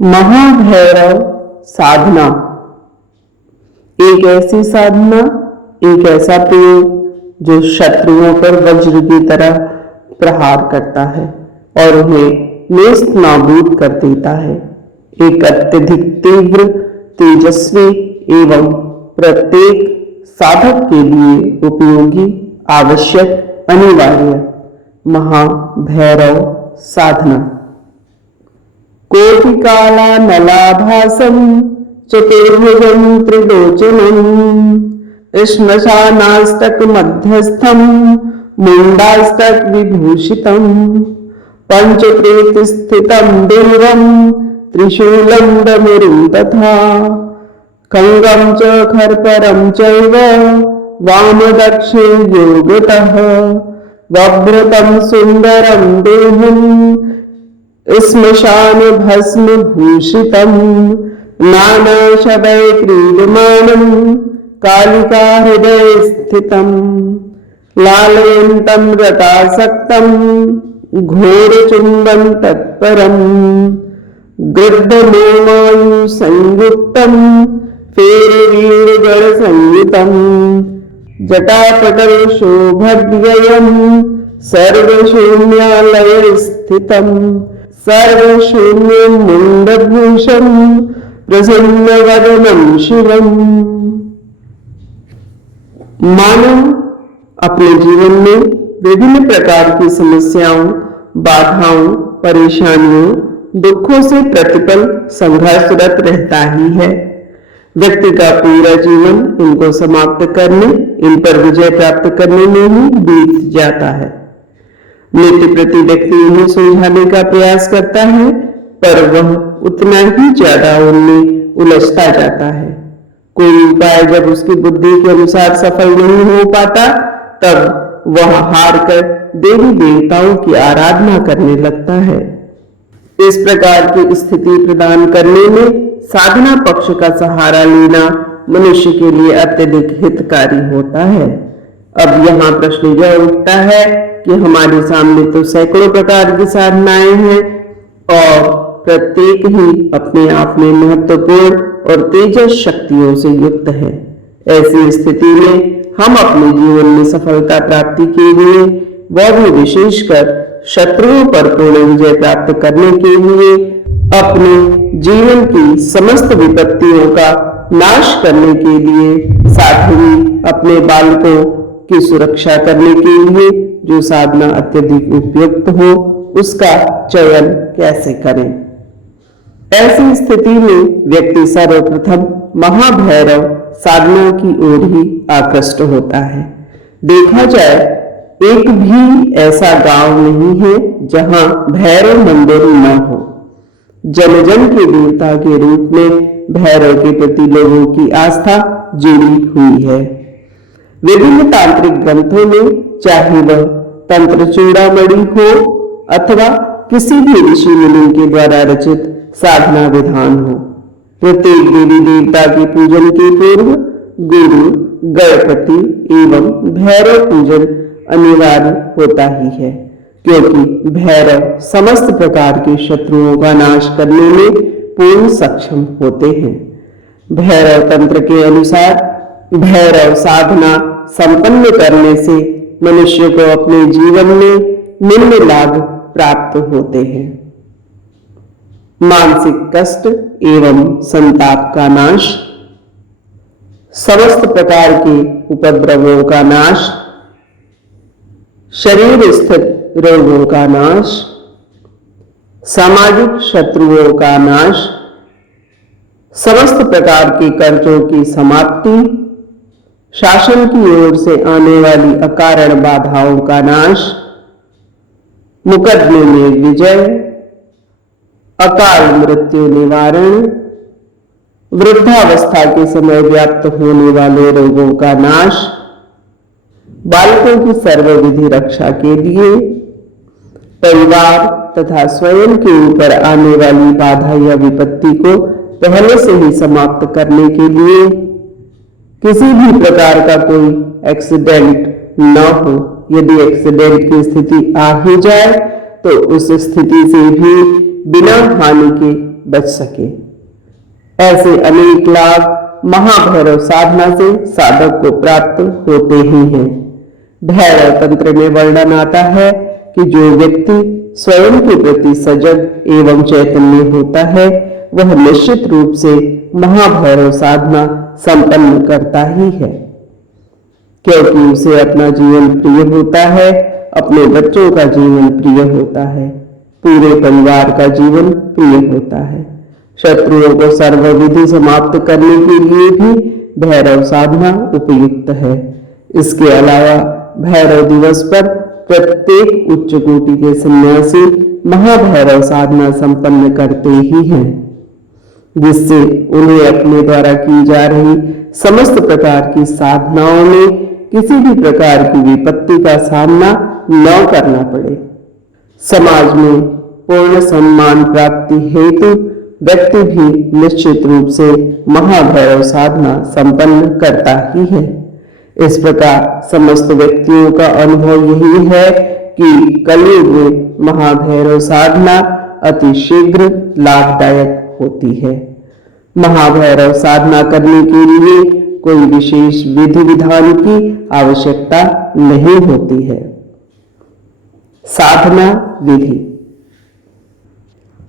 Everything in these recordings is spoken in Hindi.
महाभैरव साधना एक ऐसी साधना, एक ऐसा प्रयोग जो शत्रुओं पर वज्र की तरह प्रहार करता है और उन्हें नेस्त नाबूद कर देता है। एक अत्यधिक तीव्र, तेजस्वी एवं प्रत्येक साधक के लिए उपयोगी, आवश्यक, अनिवार्य महाभैरव साधना। कोटिकाला नलाभासं चतुर्भुजं त्रिलोचनं श्मशानास्तक मध्यस्थं मुंडास्तक विभूषितं पंचप्रेत स्थितं देवं त्रिशूलं डमरुं तथा खंगं च खर्परं चैव वामदक्षे योगतः वभ्रतं सुंदरं देहं श्मशान भस्म भूषितं नानाशवै क्रीडमानं कालिका हृदय स्थितं लालयन्तं रतासक्तं घोरचुम्बं तत्परं गृद्धमोमायु संयुक्तं फेरवीरगण संयुतं जटापटल शोभव्ययं सर्वशून्यालय स्थितं सर्वशून्यं मुंडभूषं प्रसन्नवदनं शिवम्। मानव अपने जीवन में विभिन्न प्रकार की समस्याओं, बाधाओं, परेशानियों, दुखों से प्रतिपल संघर्षरत रहता ही है। व्यक्ति का पूरा जीवन इनको समाप्त करने, इन पर विजय प्राप्त करने में ही बीत जाता है। नित्य प्रति व्यक्ति इन्हें सुलझाने का प्रयास करता है, पर वह उतना ही ज्यादा उनमें उलझता जाता है। कोई उपाय जब उसकी बुद्धि के अनुसार सफल नहीं हो पाता, तब वह हार कर देवी देवताओं की आराधना करने लगता है। इस प्रकार की स्थिति प्रदान करने में साधना पक्ष का सहारा लेना मनुष्य के लिए अत्यधिक हितकारी होता है। अब यहाँ प्रश्न यह उठता है कि हमारे सामने तो सैकड़ों प्रकार की साधनाएं हैं और प्रत्येक ही अपने आप में महत्वपूर्ण और तेजस शक्तियों से युक्त है। ऐसी स्थिति में हम अपने जीवन में सफलता प्राप्ति के लिए, वह भी विशेषकर शत्रुओं पर पूर्ण विजय प्राप्त करने के लिए, अपने जीवन की समस्त विपत्तियों का नाश करने के लिए, साथ ही अपने बालकों की सुरक्षा करने के लिए जो साधना अत्यधिक उपयुक्त हो, उसका चयन कैसे करें। ऐसी स्थिति में व्यक्ति सर्वप्रथम महाभैरव साधना की ओर ही आकृष्ट होता है। देखा जाए, एक भी ऐसा गांव नहीं है जहां भैरव मंदिर न हो। जन जन के देवता के रूप में भैरव के प्रति लोगों की आस्था जुड़ी हुई है। विभिन्न तांत्रिक ग्रंथों में, चाहे वह तंत्र चूड़ामणि हो अथवा किसी भी ऋषि मुनि के द्वारा रचित साधना विधान हो, प्रत्येक देवी देवता के पूजन के पूर्व गुरु, गणपति एवं भैरव पूजन अनिवार्य होता ही है, क्योंकि भैरव समस्त प्रकार के शत्रुओं का नाश करने में पूर्ण सक्षम होते हैं। भैरव तंत्र के अनुसार भैरव साधना संपन्न करने से मनुष्य को अपने जीवन में निम्न लाभ प्राप्त होते हैं: मानसिक कष्ट एवं संताप का नाश, समस्त प्रकार के उपद्रवों का नाश, शरीर स्थित रोगों का नाश, सामाजिक शत्रुओं का नाश, समस्त प्रकार के कर्जों की समाप्ति, शासन की ओर से आने वाली अकारण बाधाओं का नाश, मुकदमे में विजय, अकाल मृत्यु निवारण, वृद्धावस्था के समय व्याप्त होने वाले रोगों का नाश, बालकों की सर्वविधि रक्षा के लिए, परिवार तथा स्वयं के ऊपर आने वाली बाधा या विपत्ति को पहले से ही समाप्त करने के लिए, किसी भी प्रकार का कोई एक्सीडेंट न हो। यदि एक्सीडेंट की स्थिति आ ही जाए तो उस स्थिति से भी बिना हानि के बच सके। ऐसे अनेक लाभ महाभैरव साधना से साधक को प्राप्त होते ही हैं। भैरव तंत्र में वर्णन आता है कि जो व्यक्ति स्वयं के प्रति सजग एवं चैतन्य होता है वह निश्चित रूप से महाभैरव साधना संपन्न करता ही है, क्योंकि उसे अपना जीवन प्रिय होता है, अपने बच्चों का जीवन प्रिय होता है, पूरे परिवार का जीवन प्रिय होता है। शत्रुओं को सर्वविधि समाप्त करने के लिए भी भैरव साधना उपयुक्त है। इसके अलावा भैरव दिवस पर प्रत्येक उच्च कोटि के सन्यासी महाभैरव साधना संपन्न करते ही हैं, जिससे उन्हें अपने द्वारा की जा रही समस्त प्रकार की साधनाओं में किसी भी प्रकार की विपत्ति का सामना न करना पड़े। समाज में पूर्ण सम्मान प्राप्ति हेतु व्यक्ति भी निश्चित रूप से महाभैरव साधना संपन्न करता ही है। इस प्रकार समस्त व्यक्तियों का अनुभव यही है कि कलयुग में महाभैरव साधना अति शीघ्र लाभदायक होती है। महाभैरव साधना करने के लिए कोई विशेष विधि विधान की आवश्यकता नहीं होती है। साधना विधि: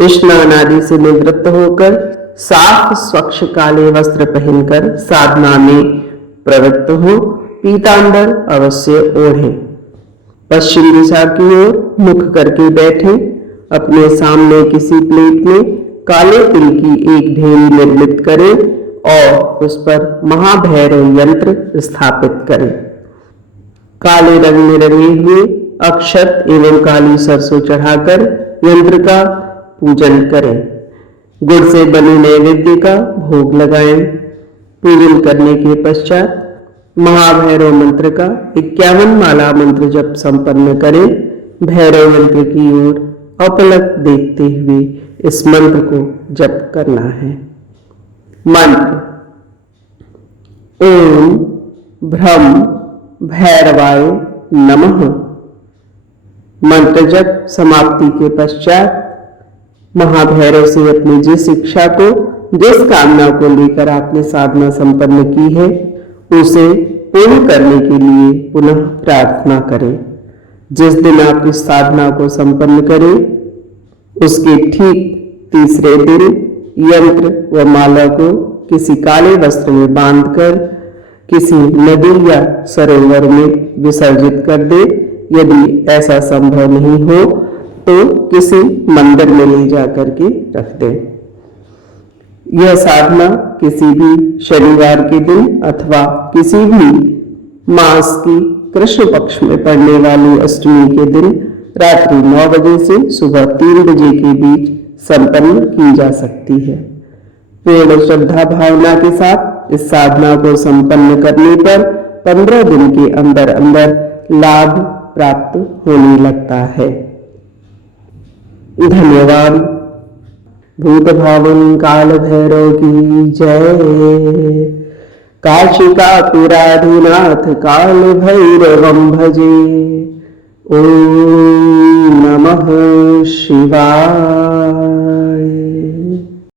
स्नान आदि से निवृत्त होकर साफ स्वच्छ काले वस्त्र पहनकर साधना में प्रवृत्त हो। पीतांबर अवश्य ओढ़े। पश्चिम दिशा की ओर मुख करके बैठे। अपने सामने किसी प्लेट में काले तिल की एक ढेरी निर्मित करें और उस पर महाभैरव यंत्र स्थापित करें। काले रंग में रंगे हुए अक्षत एवं काली सरसों चढ़ाकर यंत्र का पूजन करें। गुड़ से बने नैवेद्य का भोग लगाएं। पूजन करने के पश्चात महाभैरव मंत्र का 51 माला मंत्र जप संपन्न करें। भैरव यंत्र की ओर अपलक देखते हुए इस मंत्र को जप करना है। मंत्र: ओम भ्रम भैरवाय नमः। मंत्र जप समाप्ति के पश्चात महाभैरव से अपनी जिस इच्छा को, जिस कामना को लेकर आपने साधना संपन्न की है उसे पूर्ण करने के लिए पुनः प्रार्थना करें। जिस दिन आप इस साधना को संपन्न करें उसके ठीक तीसरे दिन यंत्र व माला को किसी काले वस्त्र में बांधकर किसी नदी या सरोवर में विसर्जित कर दे। यदि ऐसा संभव नहीं हो तो किसी मंदिर में ले जाकर के रख दें। यह साधना किसी भी शनिवार के दिन अथवा किसी भी मास की कृष्ण पक्ष में पड़ने वाली अष्टमी के दिन रात्रि 9 बजे से सुबह 3 बजे के बीच संपन्न की जा सकती है। पूर्ण श्रद्धा भावना के साथ इस साधना को संपन्न करने पर 15 दिन के अंदर अंदर लाभ प्राप्त होने लगता है। धन्यवाद। भूत भावन काल भैरव की जय। काशिका पुराधिनाथ काल भैरवं भजे। ओम नमः शिवाय।